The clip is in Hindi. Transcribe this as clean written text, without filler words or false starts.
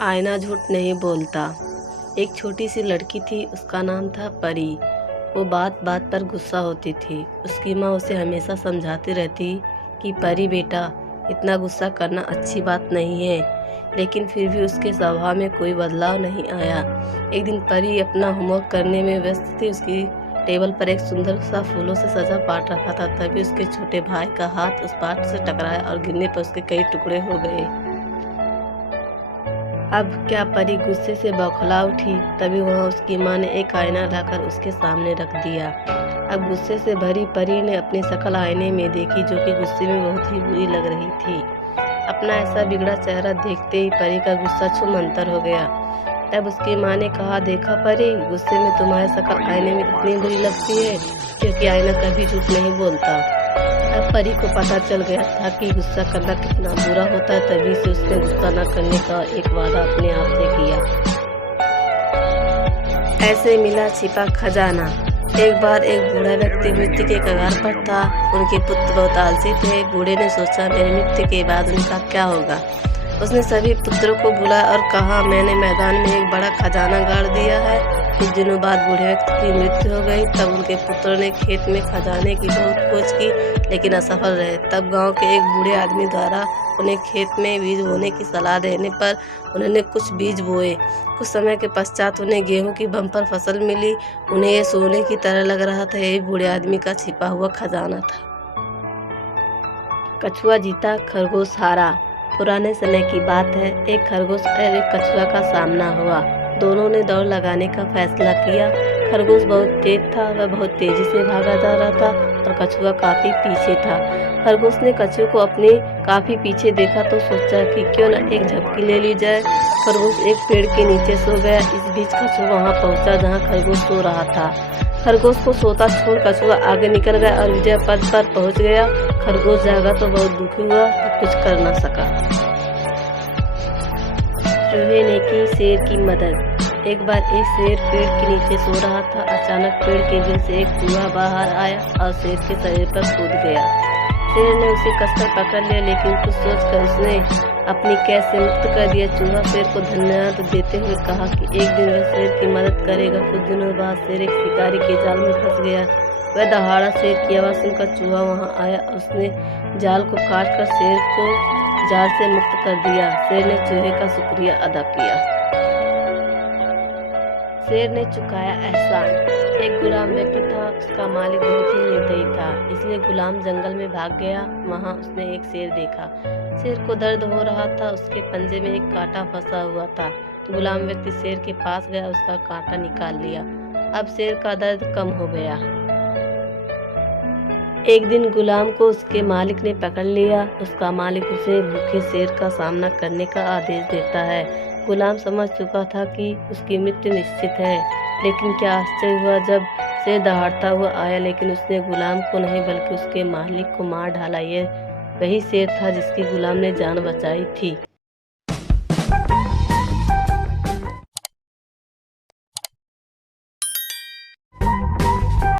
आईना झूठ नहीं बोलता। एक छोटी सी लड़की थी, उसका नाम था परी। वो बात बात पर गुस्सा होती थी। उसकी माँ उसे हमेशा समझाती रहती कि परी बेटा, इतना गुस्सा करना अच्छी बात नहीं है, लेकिन फिर भी उसके स्वभाव में कोई बदलाव नहीं आया। एक दिन परी अपना होमवर्क करने में व्यस्त थी। उसकी टेबल पर एक सुंदर सा फूलों से सजा पाट रखा था। तभी उसके छोटे भाई का हाथ उस पाट से टकराया और गिरने पर उसके कई टुकड़े हो गए। अब क्या परी गुस्से से बौखला उठी। तभी वहाँ उसकी माँ ने एक आईना लाकर उसके सामने रख दिया। अब गुस्से से भरी परी ने अपनी शक्ल आईने में देखी, जो कि गुस्से में बहुत ही बुरी लग रही थी। अपना ऐसा बिगड़ा चेहरा देखते ही परी का गुस्सा छूमंतर हो गया। तब उसकी माँ ने कहा, देखा परी, गुस्से में तुम्हारी शक्ल आईने में कितनी बुरी लगती है, क्योंकि आईना कभी झूठ नहीं बोलता। अब परी को पता चल गया था कि गुस्सा करना कितना बुरा होता है। तभी से उसने गुस्सा न करने का एक वादा अपने आप से किया। ऐसे मिला छिपा खजाना। एक बार एक बूढ़ा व्यक्ति मृत्यु के कगार पर था। उनके पुत्र बहुत आलसी थे। बूढ़े ने सोचा, मेरी मृत्यु के बाद उनका क्या होगा। उसने सभी पुत्रों को बुलाया और कहा, मैंने मैदान में एक बड़ा खजाना गाड़ दिया है। कुछ दिनों बाद बूढ़े व्यक्ति की मृत्यु हो गई। तब उनके पुत्रों ने खेत में खजाने की बहुत खोज की, लेकिन असफल रहे। तब गांव के एक बूढ़े आदमी द्वारा उन्हें खेत में बीज बोने की सलाह देने पर उन्होंने कुछ बीज बोए। कुछ समय के पश्चात उन्हें गेहूं की बम्पर फसल मिली। उन्हें ये सोने की तरह लग रहा था। यही बूढ़े आदमी का छिपा हुआ खजाना था। कछुआ जीता, खरगोश हारा। पुराने समय की बात है। एक खरगोश और एक कछुआ का सामना हुआ। दोनों ने दौड़ लगाने का फैसला किया। खरगोश बहुत तेज था, वह बहुत तेजी से भागा जा रहा था और कछुआ काफी पीछे था। खरगोश ने कछुए को अपने काफी पीछे देखा तो सोचा कि क्यों न एक झपकी ले ली जाए। खरगोश एक पेड़ के नीचे सो गया। इस बीच कछुआ वहां पहुंचा जहां खरगोश सो रहा था। खरगोश को सोता छोड़ कछुआ आगे निकल गया और विजय पद पर पहुंच गया। खरगोश जागा तो बहुत दुखी हुआ, तो कुछ कर न सका। चूहे ने की शेर की मदद। एक बार एक शेर पेड़ के नीचे सो रहा था। अचानक पेड़ के बिल से एक चूहा बाहर आया और शेर के शरीर पर कूद गया। शेर ने उसे कसकर पकड़ लिया, लेकिन कुछ सोचकर उसने अपनी कैद से मुक्त कर दिया। चूहा शेर को धन्यवाद देते हुए कहा कि एक दिन वह शेर की मदद करेगा। कुछ दिनों बाद शेर एक शिकारी के जाल में फंस गया। वह दहाड़ा शेर की आवाज सुनकर चूहा वहां आया। उसने जाल को काटकर शेर को जाल से मुक्त कर दिया। शेर ने चूहे का शुक्रिया अदा किया। शेर ने चुकाया एहसान। एक गुलाम व्यक्ति था। उसका मालिक बहुत ही निर्दयी था, इसलिए गुलाम जंगल में भाग गया। वहां उसने एक शेर देखा। शेर को दर्द हो रहा था। उसके पंजे में एक कांटा फंसा हुआ था। गुलाम व्यक्ति शेर के पास गया, उसका कांटा निकाल लिया। अब शेर का दर्द कम हो गया। एक दिन गुलाम को उसके मालिक ने पकड़ लिया। उसका मालिक उसे भूखे शेर का सामना करने का आदेश देता है। गुलाम समझ चुका था कि उसकी मृत्यु निश्चित है, लेकिन क्या आश्चर्य हुआ जब शेर दहाड़ता हुआ आया। लेकिन उसने गुलाम को नहीं, बल्कि उसके मालिक को मार डाला। यह वही शेर था जिसकी गुलाम ने जान बचाई थी।